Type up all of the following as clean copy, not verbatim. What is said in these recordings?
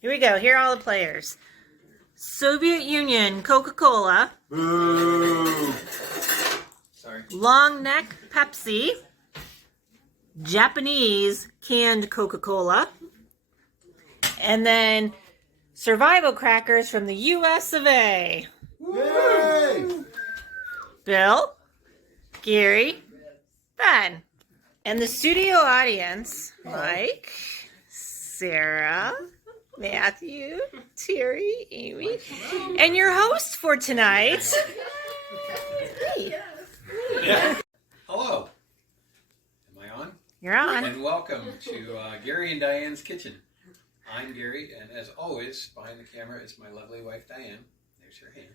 Here we go. Here are all the players. Soviet Union, Coca-Cola. Boo! Sorry. Long neck, Pepsi. Japanese canned Coca-Cola. And then survival crackers from the US of A. Yay! Bill, Gary, Ben. And the studio audience, Mike, Sarah, Matthew, Terry, Amy, and your host for tonight. Hey. Yeah. Hello. Am I on? You're on. And welcome to Gary and Diane's Kitchen. I'm Gary, and as always, behind the camera is my lovely wife, Diane. There's her hand.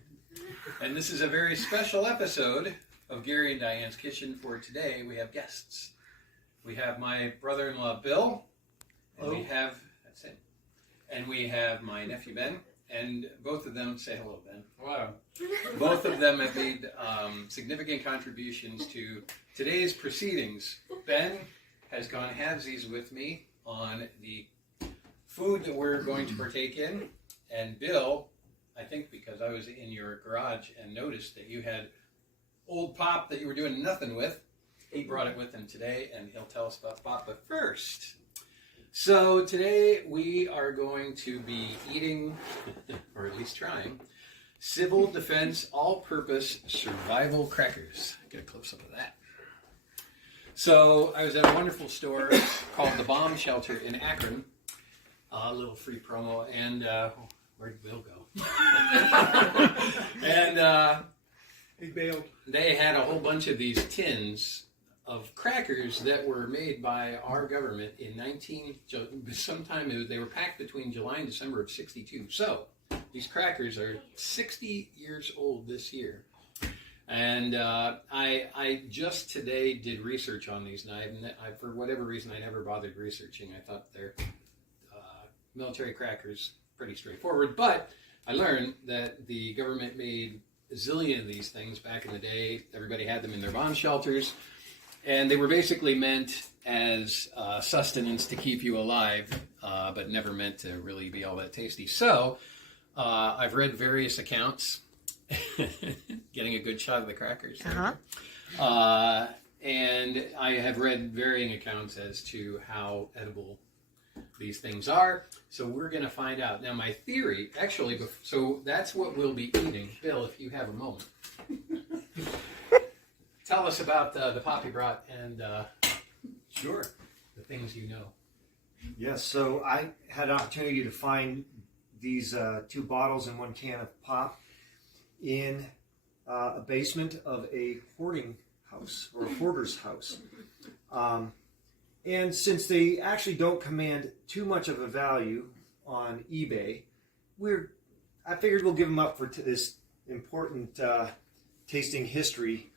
And this is a very special episode of Gary and Diane's Kitchen. For today, we have guests. We have my brother-in-law, Bill. And we have, that's him. And we have my nephew, Ben. And both of them, say hello, Ben. Wow. Both of them have made significant contributions to today's proceedings. Ben has gone halvesies with me on the food that we're going to partake in. And Bill, I think because I was in your garage and noticed that you had old pop that you were doing nothing with, he brought it with him today, and he'll tell us about pop. But first, so today we are going to be eating, or at least trying, Civil Defense All-Purpose Survival Crackers. Get a close-up of that. So I was at a wonderful store called the Bomb Shelter in Akron. A little free promo, and where'd Bill go? And He bailed. they had a whole bunch of these tins of crackers that were made by our government in they were packed between July and December of '62. So these crackers are 60 years old this year. And I just today did research on these, and I for whatever reason, I never bothered researching. I thought they're military crackers, pretty straightforward. But I learned that the government made a zillion of these things back in the day. Everybody had them in their bomb shelters. And they were basically meant as sustenance to keep you alive, but never meant to really be all that tasty. So I've read various accounts, getting a good shot of the crackers. And I have read varying accounts as to how edible these things are. So we're going to find out. Now my theory, actually, so that's what we'll be eating. Bill, if you have a moment. Tell us about the pop you brought and Sure. the things you know. Yes, so I had an opportunity to find these 2 bottles and 1 can of pop in a basement of a hoarding house, or a hoarder's house. And since they actually don't command too much of a value on eBay, I figured we'll give them up for this important tasting history.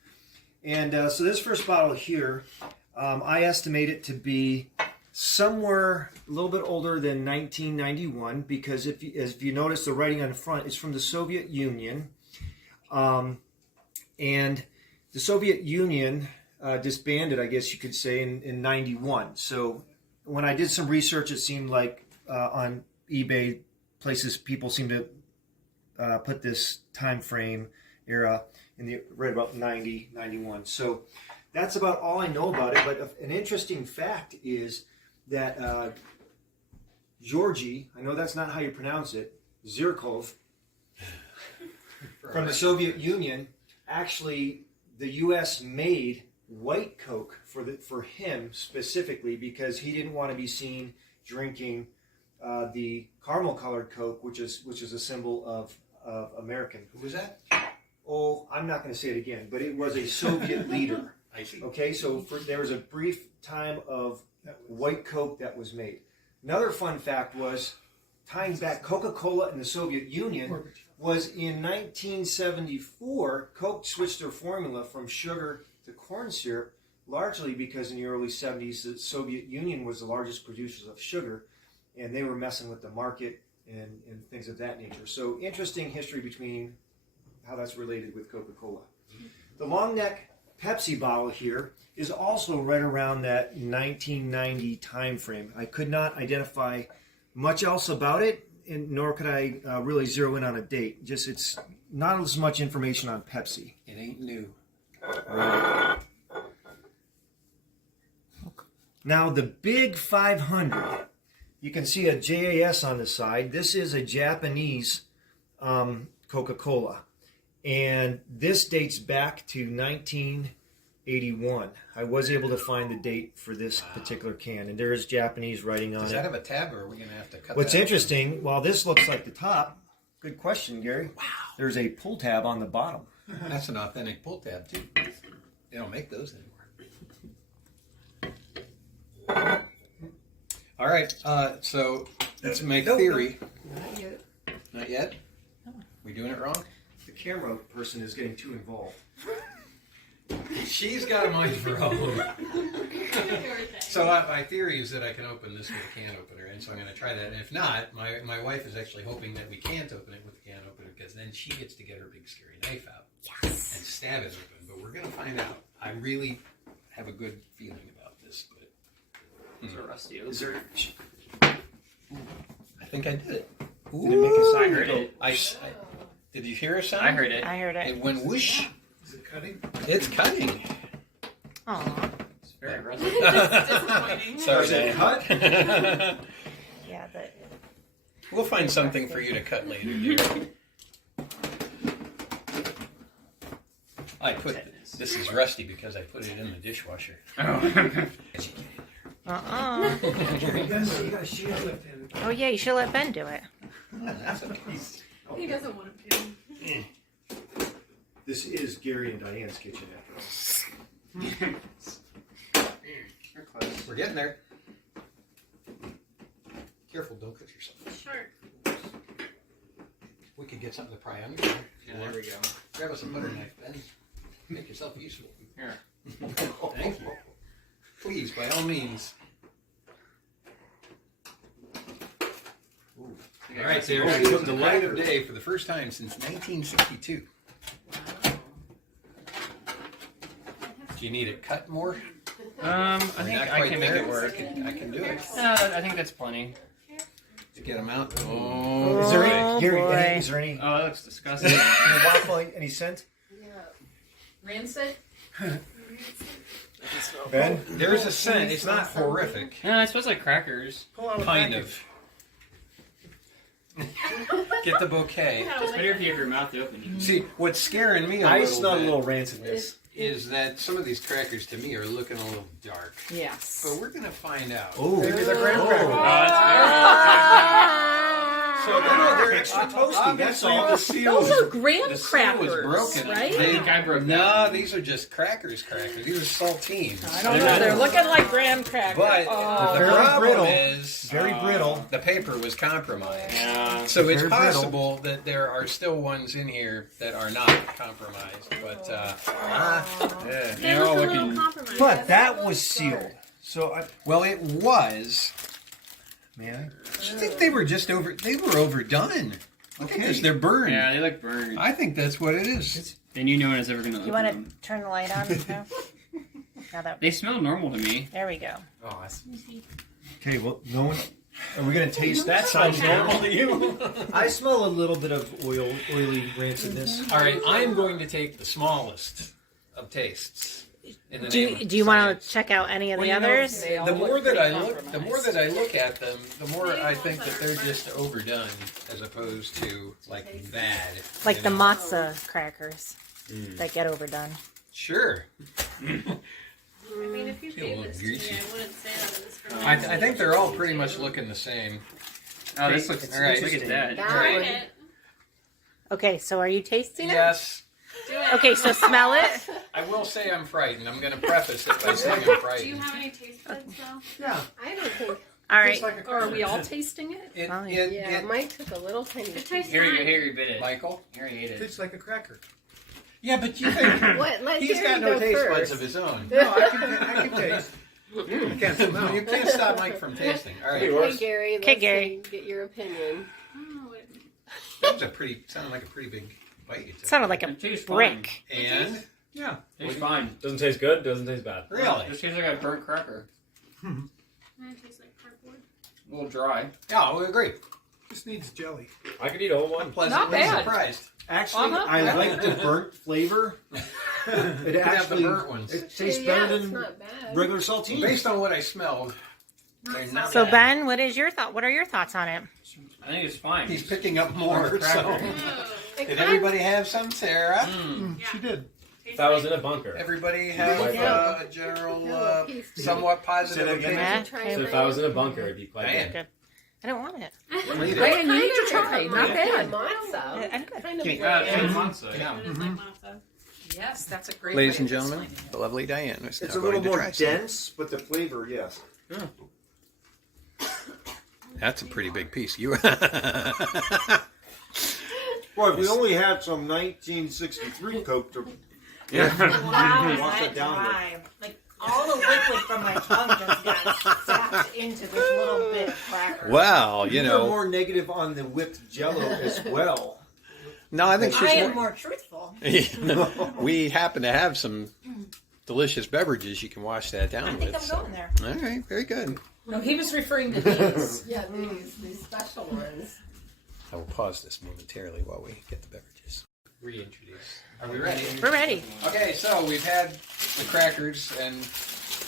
And so this first bottle here, I estimate it to be somewhere a little bit older than 1991, because if you notice the writing on the front, it's from the Soviet Union. And the Soviet Union disbanded, I guess you could say, in 91. So when I did some research, it seemed like on eBay places, people seem to put this time frame era in right about 90, 91. So that's about all I know about it. But an interesting fact is that Georgy, I know that's not how you pronounce it, Zhirkov, from the Soviet Union, actually the U.S. made white Coke for him specifically because he didn't want to be seen drinking the caramel colored Coke, which is a symbol of American. Who was that? Oh, I'm not going to say it again, but it was a Soviet leader. I see. Okay, so there was a brief time of white Coke that was made. Another fun fact was, tying back Coca-Cola and the Soviet Union, was in 1974, Coke switched their formula from sugar to corn syrup, largely because in the early 70s, the Soviet Union was the largest producers of sugar, and they were messing with the market and things of that nature. So interesting history between how that's related with Coca-Cola. The long neck Pepsi bottle here is also right around that 1990 time frame. I could not identify much else about it. nor could I really zero in on a date. Just it's not as much information on Pepsi. It ain't new. Now the Big 500, you can see a JAS on the side. This is a Japanese Coca-Cola, and this dates back to 1981. I was able to find the date for this particular can, and there is Japanese writing on Does it. that have a tab, or are we going to have to cut What's that out? interesting, while this looks like the top, good question, Gary. Wow. There's a pull tab on the bottom. That's an authentic pull tab, too. They don't make those anymore. All right, so let's make theory. Not yet. Not yet? We doing it wrong? The camera person is getting too involved. She's got a mind for all of it. So my theory is that I can open this with a can opener, and so I'm going to try that. And if not, my wife is actually hoping that we can't open it with a can opener, because then she gets to get her big scary knife out and stab it open. But we're going to find out. I really have a good feeling about this. But Is it rusty? Is there? I think I did it. Did it make a sound? I heard it. Did you hear a sound? I heard it. I heard it. It went whoosh. Is it cutting? It's cutting. Aw. It's very rusty. Sorry, Does it cut? Yeah, but We'll find something for you to cut later, dear. This is rusty because I put it in the dishwasher. You gotta shield left-handed. oh yeah, you should let Ben do it. That's okay. He doesn't want to pin. This is Gary and Diane's kitchen after all. We're close. We're getting there. Careful, don't cut yourself. Shark. We could get something to pry under there. Yeah, there we go. Grab us a butter knife, Ben. Make yourself useful. Here. Thank you. Please, by all means. All right, there. The light of day for the first time since 1962. Do you need it cut more? I We're think not I quite can make there. it work. I can do it. I think that's plenty. To get them out. Oh, Is there Oh, any, Gary? boy. Is there any Oh, that looks disgusting. waffle? Any scent? Yeah. Rancid? Ben? there's a scent. It's not horrific. No, it smells like crackers. Kind of. Get the bouquet. It's better if you have your mouth open. See, what's scaring me a I little smell a bit little rancidness. is that some of these crackers to me are looking a little dark. Yes. But we're gonna find out. Oh, Maybe they're graham Oh, crackers. So they're extra toasty. That's all. The seal Those was, are graham the seal crackers, was broken. right? I think I broke that. No, these are just crackers. These are saltines. I don't know. They're looking like graham crackers. But Oh. the Very problem brittle. is Very brittle. the paper was compromised. Yeah. So it's Very brittle. possible that there are still ones in here that are not compromised. But yeah. They They're all look a little looking- compromised. But that was sealed. So Well, it was. man, I think they were just They were overdone. Look at this. They're burned. Yeah, they look burned. I think that's what it is. They knew no one was ever going to You open want to them. turn the light on? now? Now that They smell normal to me. there we go. Oh, that's... okay. Well, no one. Are we gonna taste that? Sounds normal to you. I smell a little bit of oily rancidness. All right, I'm going to take the smallest of tastes. In the name of Do you want science. to check out any of Well, the you know, others? They all The look more that pretty I look, compromised. at them, the more I think that they're just overdone, as opposed to like bad. Like you the know? matzah crackers that get overdone. Sure. I mean, if you Feel a gave little this to me, greasy. I wouldn't say that it was from I think they're all pretty much looking the same. Oh, this looks... All right. Look at that. Try it. Okay, so are you tasting Yes. Do it. it? Okay, so smell it. I will say I'm frightened. I'm going to preface it by saying I'm Do you frightened. have any taste buds though? Yeah. I don't think. All right. Like a Or are we all tasting it? It, Mine took a little tiny. It tastes Here, fine. you bit it. Michael? Here, you ate it. Tastes like a cracker. Yeah, but you think What? Let he's Gary got no go taste first. buds of his own. No, I can taste. I can't smell. You can't stop Mike from tasting. All right. Okay, Gary. Okay, Let's Gary. see, get your opinion. That was sounded like a pretty big bite. You took. Sounded like a It tastes brick. And Yeah. Tastes fine. Doesn't taste good, doesn't taste bad. really, This tastes like a burnt cracker. Mine tastes like cardboard. A little dry. yeah, we agree. This needs jelly. I could eat a whole one. Pleasantly bad. surprised. Actually, Uh-huh. I like the burnt flavor. It have the actually burnt ones. it tastes Yeah, better it's than not bad. regular saltines. Based on what I smelled, they're not So bad. Ben, what is your thought? What are your thoughts on it? I think it's fine. He's picking up more. So. Cracker. Did everybody have some, Sarah? She did. If I was in a bunker. Everybody have Yeah. a general, No, piece to somewhat positive Say that again. opinion? Yeah. Try So it if I was in a out. bunker, it'd be quite Man. good. I don't want it. Ryan, you need to try. Not bad. I'm good. Kind of Can you- bland. Matzo, yeah. It is like matzo. Yes, that's a great Ladies way and to gentlemen, explain it. the lovely Diane. is It's now a little going to more try some. dense, but the flavor, yes. That's a pretty big piece. You. Boy, if we only had some 1963 Coke to Wow, wash it down with. Like all the liquid from my tongue just got sapped into this little bit of cracker. Well, you You're know. more negative on the whipped Jello as well. No, I think I she's am more. more truthful. We happen to have some delicious beverages. You can wash that down I with. think I'm so. going there. All right, very good. No, he was referring to these. Yeah, these special ones. I will pause this momentarily while we get the beverages. Reintroduce. Are we ready? We're ready. Okay, so we've had the crackers, and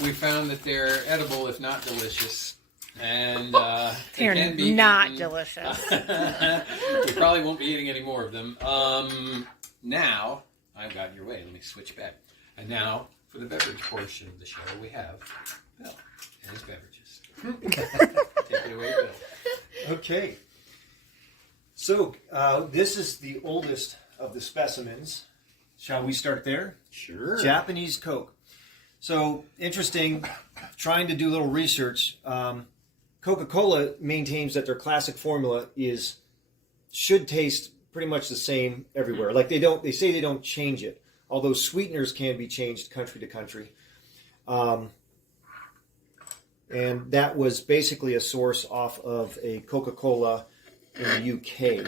we found that they're edible, if not delicious. And they They're can be not eaten. delicious. We probably won't be eating any more of them. Now, I've got your way. Let me switch back. And now, for the beverage portion of the show, we have Bill and his beverages. Take it away, Bill. Okay. So, this is the oldest of the specimens. Shall we start there? Sure. Japanese Coke. So, interesting, trying to do a little research. Coca-Cola maintains that their classic formula should taste pretty much the same everywhere. Like they say they don't change it, although sweeteners can be changed country to country. And that was basically a source off of a Coca-Cola in the UK.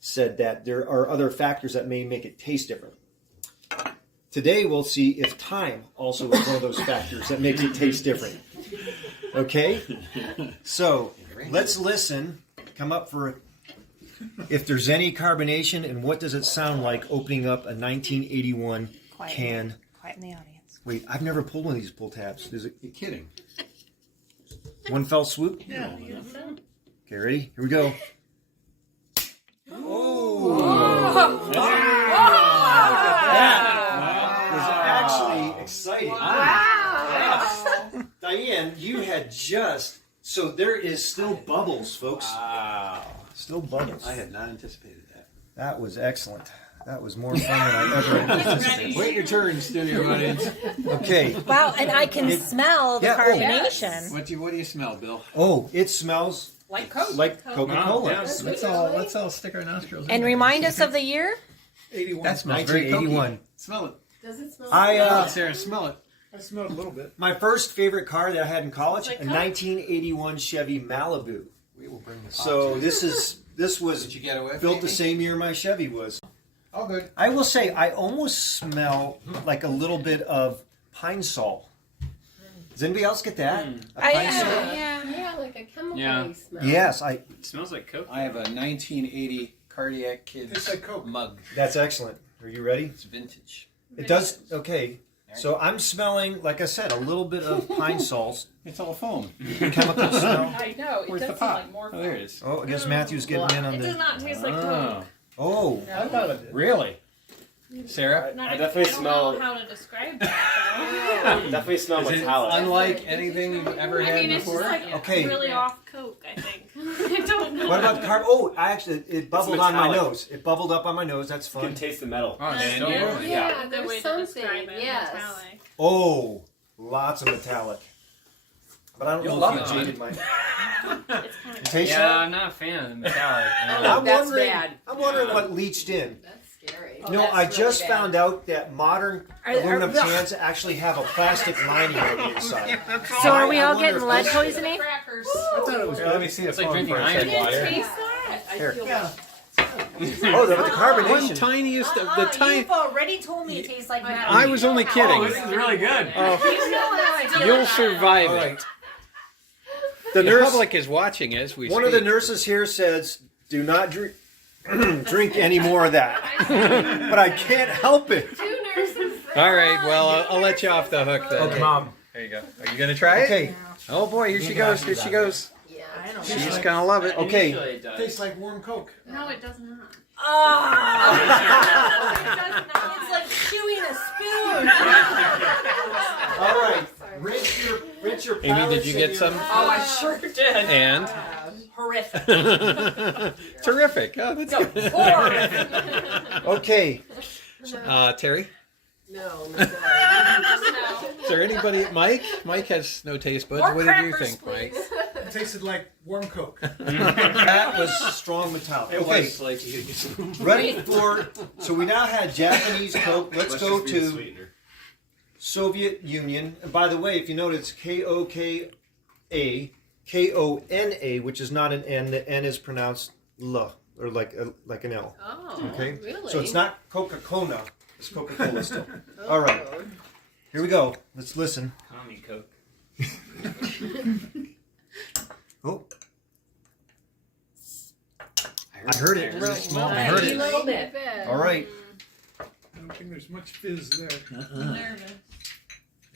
Said that there are other factors that may make it taste different. Today we'll see if time also is one of those factors that make it taste different. Okay? So, let's listen. Come up for if there's any carbonation and what does it sound like opening up a 1981 can. Quiet in the audience. Wait, I've never pulled one of these pull tabs. Is it You're kidding. one fell swoop? Yeah. Okay, ready? Here we go. Oh! That was actually exciting. Wow. Diane, you had just... So there is still bubbles, folks. Wow. Still bubbles. I had not anticipated that. That was excellent. That was more fun than I ever anticipated. Wait your turn, studio audience. Okay. Wow, and I can smell the Yeah, oh. carbonation. What do you smell, Bill? Oh, it smells Like Coke. like Coca-Cola. Yeah. Let's all stick our nostrils. And remind us of the year? 81. That smells very 1981. Smell it. Does it smell Sarah, smell it. I smelled a little bit. My first favorite car that I had in college, a 1981 Chevy Malibu. We will bring the So pot this was Did you get away? built the same year my Chevy was. All good. I will say I almost smell like a little bit of pine sol. Does anybody else get that? A pine sol? Yeah, like a chemical Yeah. smell. Yes, It smells like Coke. I have a 1980 Cardiac Kids Tastes like Coke. mug. that's excellent. Are you ready? It's vintage. It does. Okay. So I'm smelling, like I said, a little bit of pine salts, It's all foam. chemical smell. I know. It Where's does the smell pot? like more Oh, there it is. Oh, I guess Matthew's getting in on It does the. not taste like Coke. Oh. Oh, I thought it did. Really? Sarah? No, I definitely don't smell- know how to describe that. Definitely smell Is it metallic. unlike anything you've ever Though. had I mean, it's just before? like Okay. really off Coke. I think. I don't know. what about the carb? Oh, I actually it bubbled on my metallic. nose. It bubbled up on my nose. That's You can fun. taste the metal. Oh, That's Daniel. good. Yeah, That's a good way there's to describe something, it. yes. Metallic. Oh, lots of metallic. But I don't You'll know love if you it, jaded my. It's kind You of. taste Yeah, that? I'm not a fan of the metallic. I'm That's wondering. bad. I'm wondering what leached in. That's scary. No, I just found out that modern aluminum cans actually have a plastic lining on the inside. So are we I all wonder getting if lead this- poisoning? Crackers. I thought it was Here, let me see It's the like foam drinking first. iron water. Taste that. I Here. feel Yeah. Oh, the carbonation. Tiniest of the tiny. You've already told me it tastes like metal. I was only kidding. Oh, this is really good. You know how I feel You'll about it. survive All it. right. The The nurse, public is watching as we one speak. of the nurses here says, "Do not drink." Drink any more of that, but I can't help it. Two nurses. All right, well, I'll let you off the hook then. Okay. Mom. There you go. Are you gonna try it? Okay, Oh boy, here she goes. Here she goes. Yeah. She's gonna love it. Okay. Initially it does. Tastes like warm Coke. No, it does not. Oh, It does not. it's like chewing a spoon. all right. Rinse your. Amy, palates did you and get your- some? Oh, I sure did. And Horrific. terrific. Oh, that's No, good. horrific. Okay. Terry, No. is there anybody? Mike? Mike has no taste buds. More What did you crackers, think, please. Mike? It tasted like warm Coke. That was strong metallic. It Okay. was like you get some. Ready for? So we now had Japanese Coke. Let's go to Soviet Union. And by the way, if you notice, KOKA, KONA, which is not an N. The N is pronounced L, or like an L. Oh, Okay. really? So it's not Coca-Cola. It's Coca-Cola still. All right. Here we go. Let's listen. Call me Coke. Oh. I heard it. I heard A it. little bit. All right. I don't think there's much fizz there. Nervous.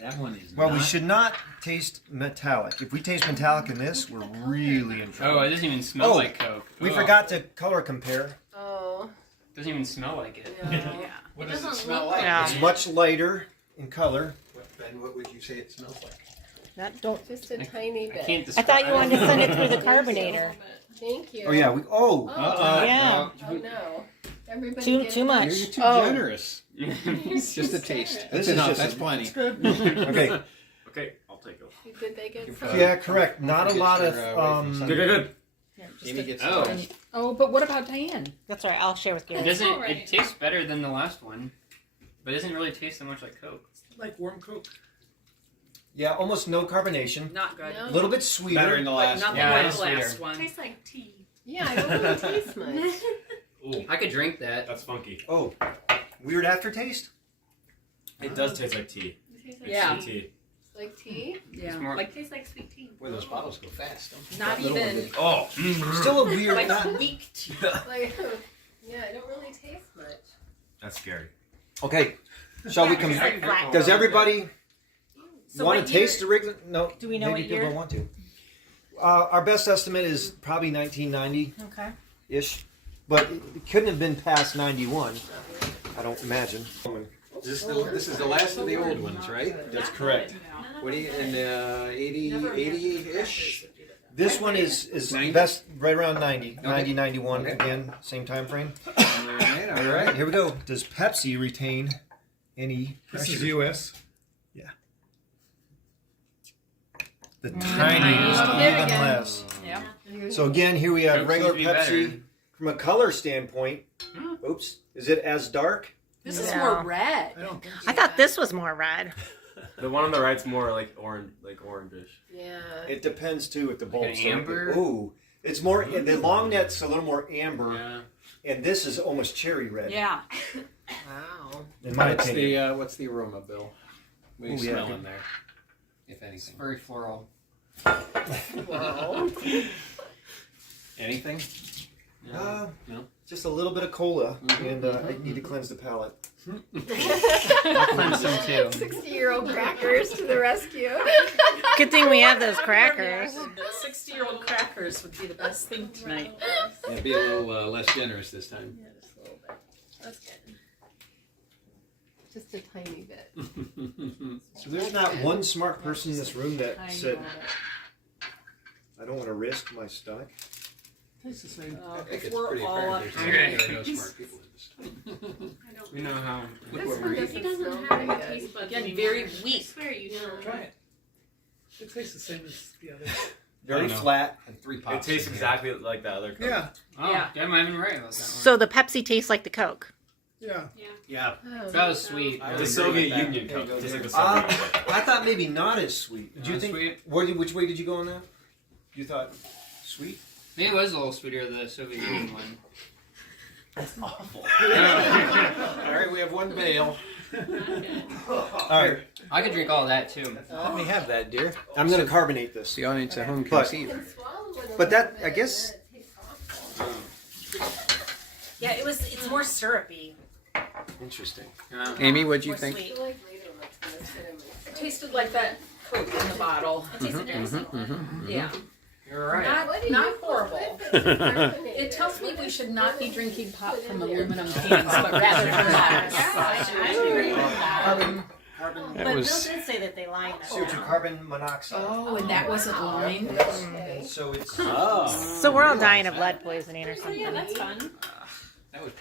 That one is. Well, we should not taste metallic. If we taste metallic in this, we're really in trouble. Oh, it doesn't even smell Oh, like Coke. We Oh, forgot to color compare. Oh. Doesn't even smell like it. Yeah. What It does it doesn't smell look like? Yeah. It's much lighter in color. Ben, what would you say it smells like? That don't. Just a tiny I bit. can't I describe. thought you wanted to send it through the carbonator. Thank you. Oh yeah. We. Oh. Oh, Yeah. oh no. Everybody Too get too it? much. You're too Oh. generous. It's just a taste. This That's is enough. just That's a- plenty. Okay. Okay, I'll take it. Did they get You're some? fine. Yeah. Correct. Not a Get lot your, of. wafer Good, good, good. Amy gets Oh. some. Oh, but what about Diane? That's all right. I'll share with It Gary. doesn't. alright. It tastes better than the last one, but it doesn't really taste so much like Coke. Like warm Coke. Yeah. Almost no carbonation. Not good. A little bit sweeter. Better in the Like last nothing Yeah, like it's the last sweeter. one. Tastes like tea. Yeah, I don't really taste much. Ooh, I could drink that. that's funky. Oh. Weird aftertaste. It does taste like tea. It tastes like Yeah. Sweet tea. Like tea? Yeah. It's more It tastes like sweet tea. Boy, those bottles go fast. Don't they? Not That little one even. did. Oh. Still a weird. Like not- weak tea. Like, yeah, I don't really taste much. That's scary. Okay. Shall we come? Does everybody So want what to year- taste the regular? No. Do we know maybe what people year? don't want to. Our best estimate is probably 1990 Okay. ish, but it couldn't have been past 91. I don't imagine. This is the last of the old ones, right? That's correct. What do you in 80-ish? This one is 90? best right around 90, Okay. 90, 91 Okay. again, same time frame. All right, All right, here we go. Does Pepsi retain any This is pressure? U.S. The tiniest, Oh, there we even go. less. Yeah. So again, here we have Coke regular seems to be Pepsi. better. From a color standpoint, Hmm. oops, is it as dark? This is Yeah. more red. I don't think so. I thought this was more red. The one on the right's more like orange, like orangish. Yeah. It depends too with the Like bulbs. an amber? Ooh, it's more. The long neck's a little more amber, Yeah. and this is almost cherry red. Yeah. Wow. In my What's opinion. the what's the aroma, Bill? What are you Ooh, yeah. smelling there? If It's anything. very floral. Wow. Anything? No? Just a little bit of cola, Mhm. and I need to cleanse the palate. I'll cleanse some too. 60-year-old crackers to the rescue. Good thing we have those crackers. 60-year-old crackers would be the best thing tonight. Yeah, be a little less generous this time. Yeah, just a little bit. That's good. Just a tiny bit. So there's not one smart person in this room that I said, know. "I don't want to risk my stomach." Tastes the same. I think If it's we're pretty all apparent up there's to no it. smart people in this. I don't. We know how. Look This what one we're doesn't eating. He doesn't smell have very any good. taste buds Again, anymore. very I weak. swear you don't. Try it. It tastes the same as the other. Very I don't know. flat. And 3 It pops. tastes in here. exactly like the other Coke. Yeah. Oh, Yeah. damn, I'm even right about that one. So the Pepsi tastes like the Coke. Yeah. Yeah. Oh, That was sweet. I The would Soviet agree with that. Union Coke. There you Tastes like go. the Soviet Union. I thought maybe not as sweet. Did you Not think? sweet? Which way did you go on that? You thought sweet? Maybe it was a little sweeter the Soviet Union one. All right, we have one bale. All right, I could drink all of that too. Let me have that, dear. I'm going to carbonate this. The audience at home can But- see. But that, I guess, Yeah, it's more syrupy. interesting. Amy, what'd you More think? sweet. It tasted like that Coke in the bottle. It tasted nice. Yeah. You're right. Not horrible. It tells me we should not be drinking pop from aluminum cans, but rather from bottles. I agree with that. Carbon, But That Bill was did say that they line them. CO2 carbon monoxide. Oh, and that wasn't lined. And so it's Oh. So we're all dying of lead poisoning or something. Yeah, that's fun. that was